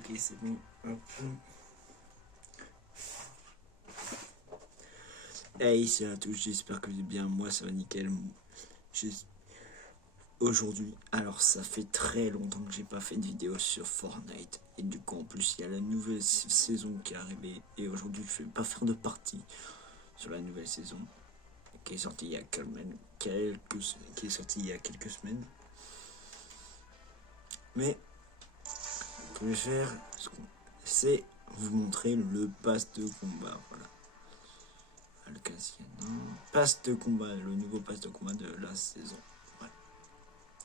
Ok, c'est bon. Hop. Hey, c'est à tous, j'espère que vous allez bien. Moi, ça va nickel. Aujourd'hui, alors ça fait très longtemps que j'ai pas fait de vidéo sur Fortnite. Et du coup, en plus, il y a la nouvelle saison qui est arrivée. Et aujourd'hui, je vais pas faire de partie sur la nouvelle saison qui est sortie il y a quelques semaines. Mais ce que je vais faire, c'est vous montrer le pass de combat. Voilà. Pass de combat, le nouveau pass de combat de la saison. Voilà.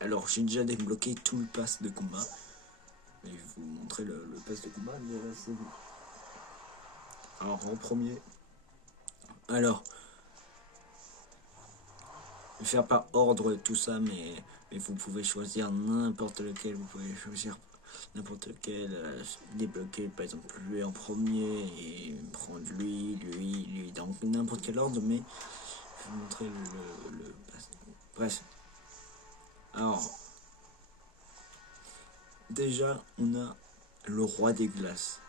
Alors j'ai déjà débloqué tout le pass de combat. Mais je vais vous montrer le pass de combat de la saison. Alors en premier. Alors. Je vais faire par ordre tout ça, mais vous pouvez choisir n'importe lequel. Vous pouvez choisir n'importe lequel. Débloquer par exemple lui en premier et prendre lui. Donc n'importe quel ordre, mais je vais vous montrer le pass. Bref. Alors. Déjà, on a le roi des glaces.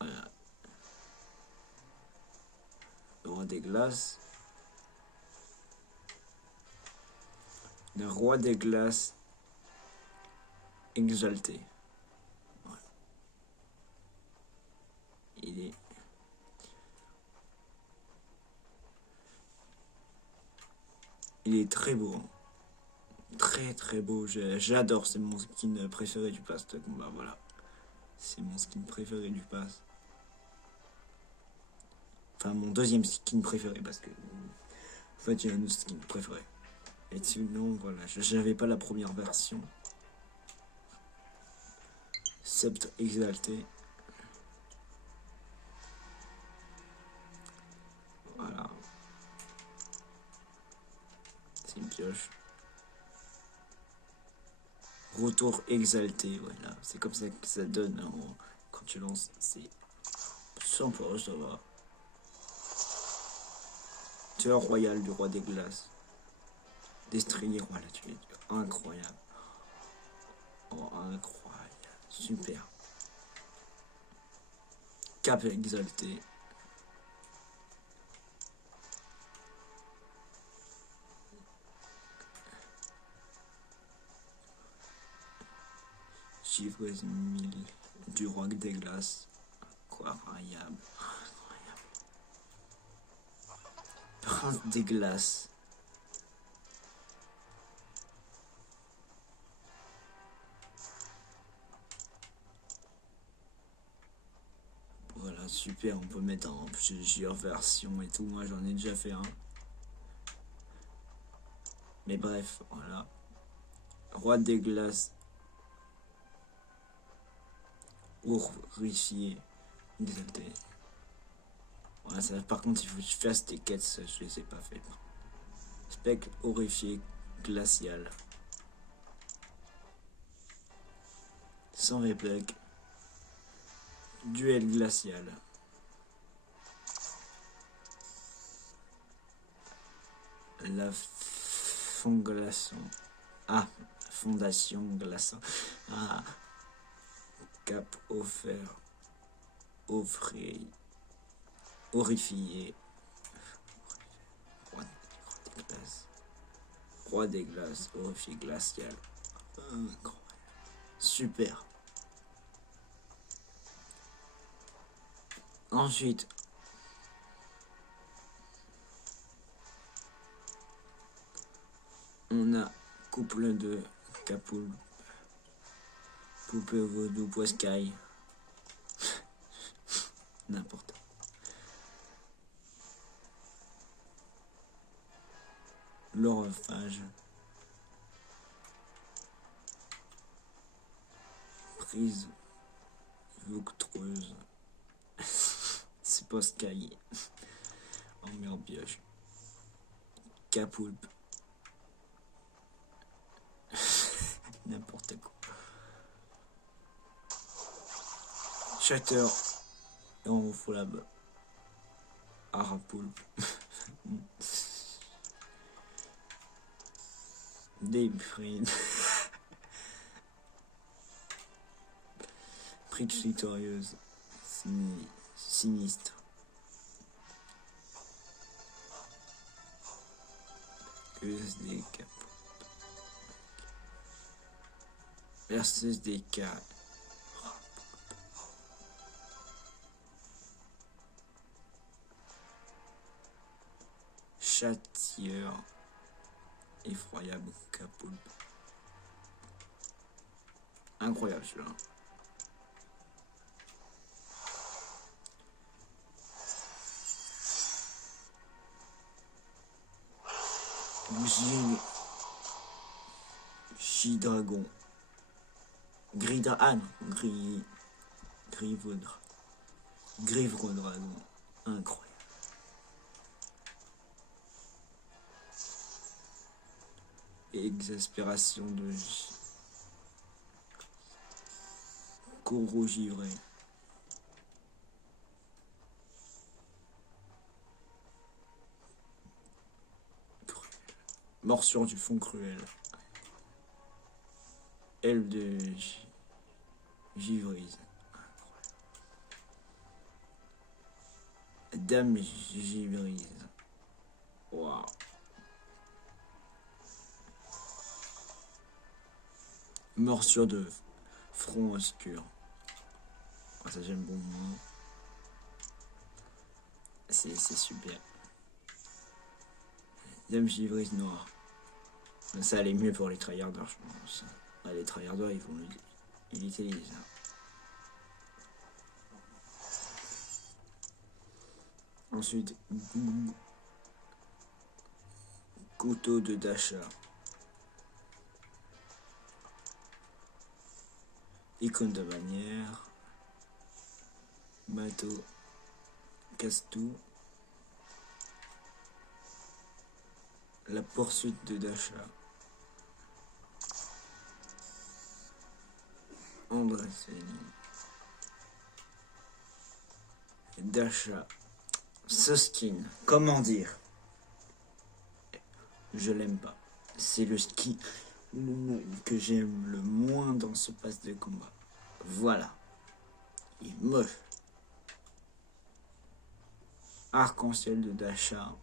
Voilà. Le roi des glaces. Le roi des glaces exalté. Voilà. Il est très beau. Très beau. J'adore. C'est mon skin préféré du pass de combat. Voilà. C'est mon skin préféré du pass. Enfin, mon deuxième skin préféré parce que. En fait, j'ai un autre skin préféré. Et sinon, voilà. J'avais pas la première version. Sceptre exalté. Voilà. C'est une pioche. Retour exalté, voilà. C'est comme ça que ça donne hein, quand tu lances. C'est sympa, ça va. Tueur royal du roi des glaces. Destrier, voilà, tu es incroyable. Oh, incroyable. Super. Cap exalté. Chiffre 1000 du roi des glaces. Incroyable. Prince des glaces. Voilà, super, on peut mettre en plusieurs versions et tout. Moi, j'en ai déjà fait un. Mais bref, voilà. Roi des glaces. Horrifié. Exalté. Voilà, ça, par contre, il faut que je fasse des quêtes, ça, je les ai pas fait. Spectre horrifié glacial. Sans réplique. Duel glacial. La fond glaçon. Ah, fondation glaçon. Ah. Cap offert. Offrir. Horrifié. Roi des glaces. Roi des glaces. Horrifié glacial. Incroyable. Super. Ensuite, on a couple de Capoul, poupée vaudou poiscaille, n'importe quoi. L'orophage, prise vuctreuse, c'est poiscaille, en pioche, Capoulpe, n'importe quoi. Shutter, et on fout là-bas. Arapoulpe. Des frites. Pritch victorieuse. Sinistre. USD cap. Versus des cas. Châtieur. Effroyable Capoulpe. Incroyable celui-là. J-Dragon. Gridahan. Griveaudre. Dragon. Incroyable. Exaspération de Coraux givré. Morsure du fond cruel. Aile de givrise. Dame givrise. Waouh. Morsure de front obscur. Oh, ça j'aime bon. C'est super. Dame givrise noire. Ça allait mieux pour les tryharders, je pense. Ah, les tryharders, ils l'utilisent. Ensuite, couteau de Dasha. Icône de bannière. Bateau. Casse-tout. La poursuite de Dasha. Andresseni. Dasha. Ce skin, comment dire? Je l'aime pas. C'est le skin que j'aime le moins dans ce pass de combat. Voilà. Il est moche. Arc-en-ciel de Dasha.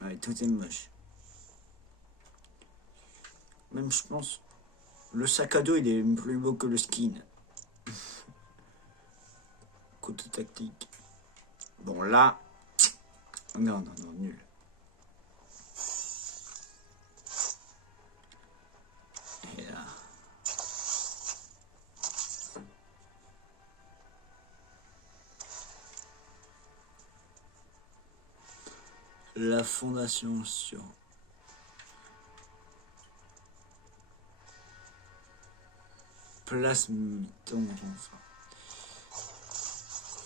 Ouais, tout est moche. Même je pense, le sac à dos il est plus beau que le skin. Couteau tactique. Bon là, non, nul. Et là. La fondation sur plasmiton, enfin.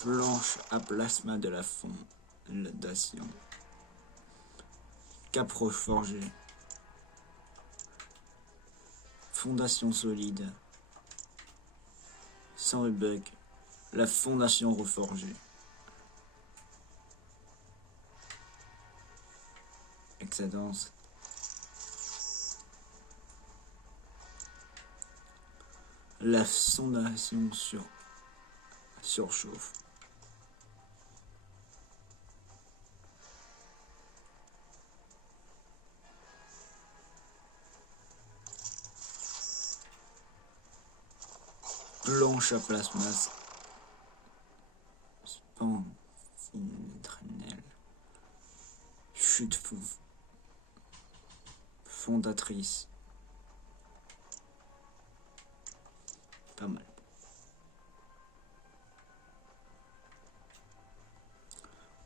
Planche à plasma de la fondation. Capro forgé. Fondation solide. Sans rebug. La fondation reforgée. Excellence. La fondation surchauffe. Planche à plasma. Spancinetranel. Chute fou. Fondatrice. Pas mal.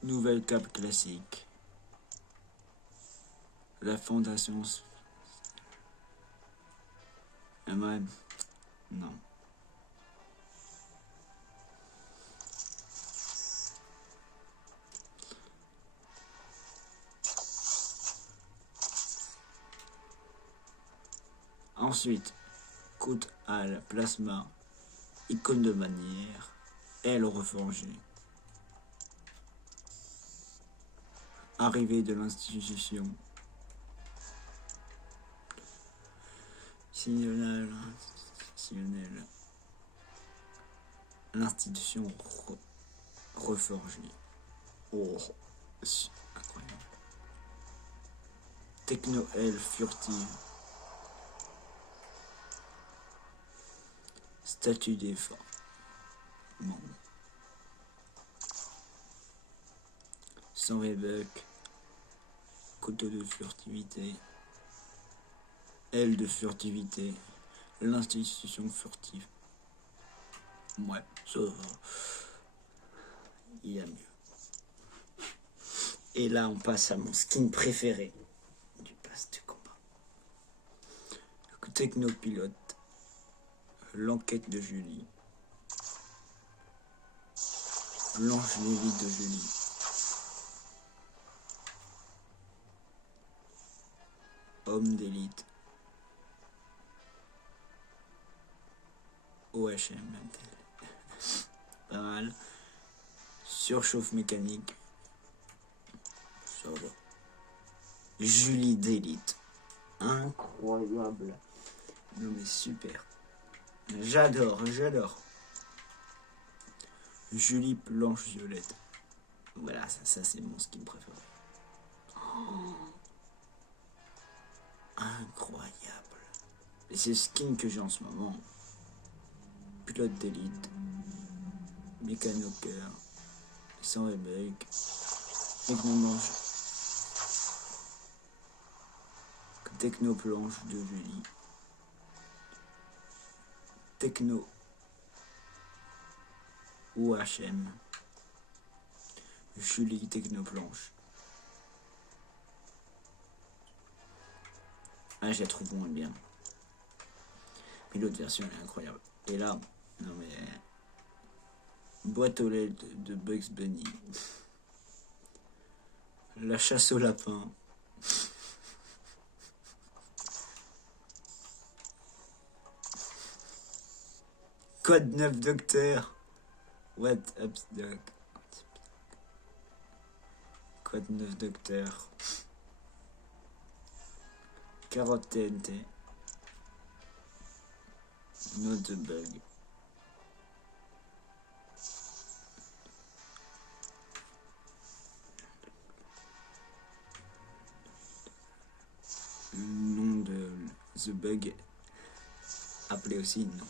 Nouvelle cape classique. La fondation. Ouais. Non. Ensuite, coûte à la plasma, icône de bannière, aile reforgée. Arrivée de l'institution. Signal. L'institution reforgée. Oh, incroyable. Techno-elfe furtive. Statue d'effort. Bon. Sans rébuck. Couteau de furtivité. Aile de furtivité. L'institution furtive. Ouais, ça va. Il y a mieux. Et là, on passe à mon skin préféré du pass de combat. Technopilote. L'enquête de Julie. Blanche Lévy de Julie. Homme d'élite. OHM. Pas mal. Surchauffe mécanique. Ça va. Julie d'élite. Incroyable. Non mais super. J'adore. Julie Blanche Violette. Voilà, ça c'est mon skin préféré. Oh, incroyable. Et c'est le skin que j'ai en ce moment. Pilote d'élite. Mécano-cœur. Sans rébuck. Techno-manche. Techno-planche de Julie. Techno OHM. Julie Technoplanche. Ah, je la trouve moins bien. Mais l'autre version elle est incroyable. Et là, non mais... Boîte aux lettres de Bugs Bunny. La chasse au lapin. Code 9 Docteur. What up, Doc? Code 9 Docteur. Carotte TNT. Note de bug. Le nom de The Bug, appelé aussi nom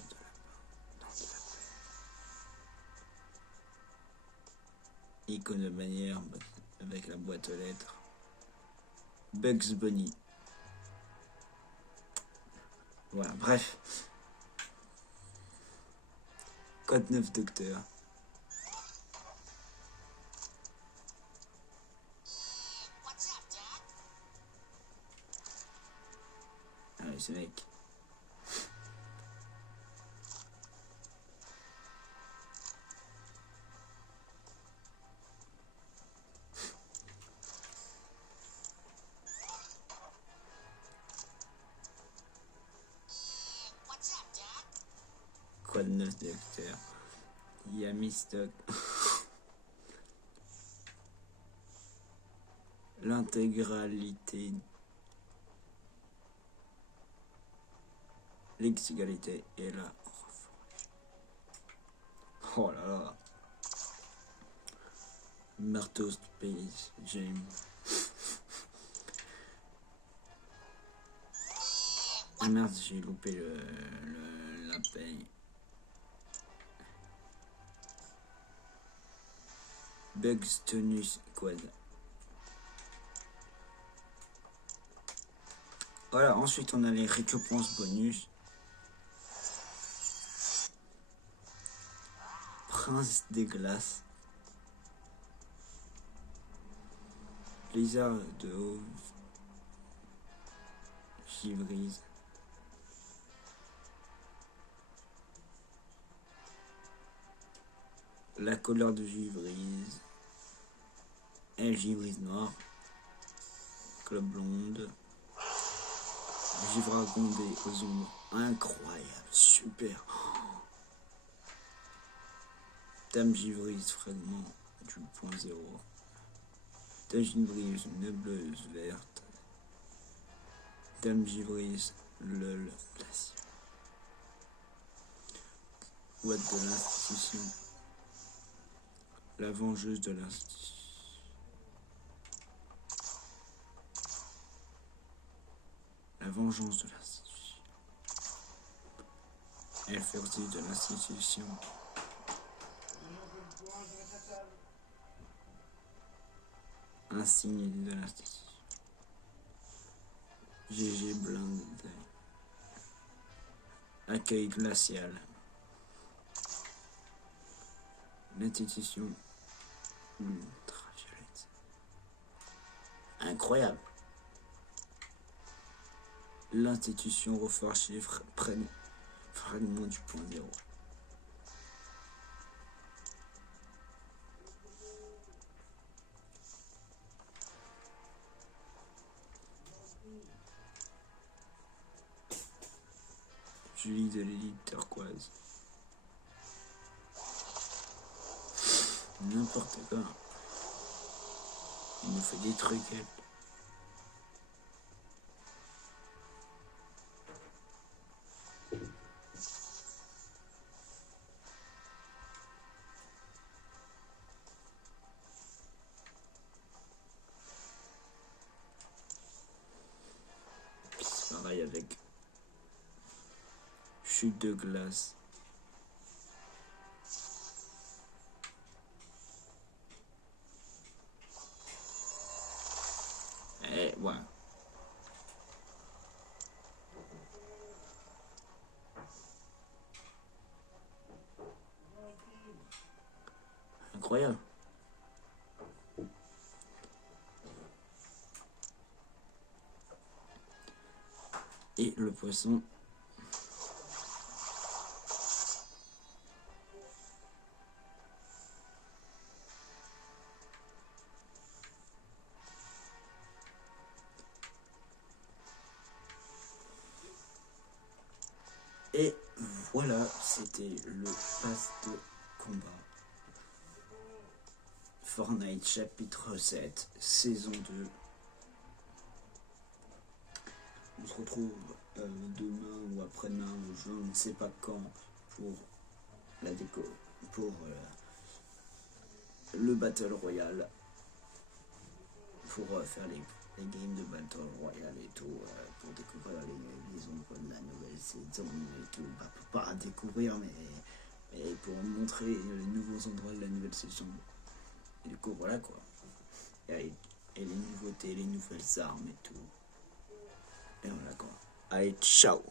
de icône de bannière avec la boîte aux lettres. Bugs Bunny. Voilà, bref. Code 9 Docteur. Ah oui, ce mec. Code 9 Docteur. Yami Stock. L'intégralité. L'ex-égalité est là. Oh là là. Marteau Space James. Ah merde, j'ai loupé la paye. Bugs Tenus Quad. Voilà, ensuite on a les récompenses bonus. Prince des glaces. Blizzard de haut. Givrise. La couleur de Givrise. Et Givrise noire. Club blonde. Givra gondé aux ombres. Incroyable, super. Dame Givrise fragment du point zéro. Dame Givrise nebleuse verte. Dame Givrise lol glacial. What de l'institution. La vengeuse de l'institution. La vengeance de l'institution. Elle fait partie de l'institution. Insigne de l'institution. GG Blind. Accueil glacial. L'institution ultraviolette. Incroyable. L'institution reforgée fragment du point zéro. Julie de l'élite turquoise. N'importe quoi. Il nous fait des trucs. C'est pareil avec chute de glace. Et ouais. Incroyable. Et le poisson. Et voilà, c'était le pass de combat. Fortnite chapitre 7, saison 2. On se retrouve demain ou après-demain, ou je ne sais pas quand, pour la déco, pour le Battle Royale, pour faire les games de Battle Royale et tout, pour découvrir les ombres de la nouvelle saison et tout, pas découvrir, mais pour montrer les nouveaux endroits de la nouvelle saison. Et du coup, voilà quoi. Et les nouveautés, les nouvelles armes et tout. Et voilà quoi. Allez, ciao!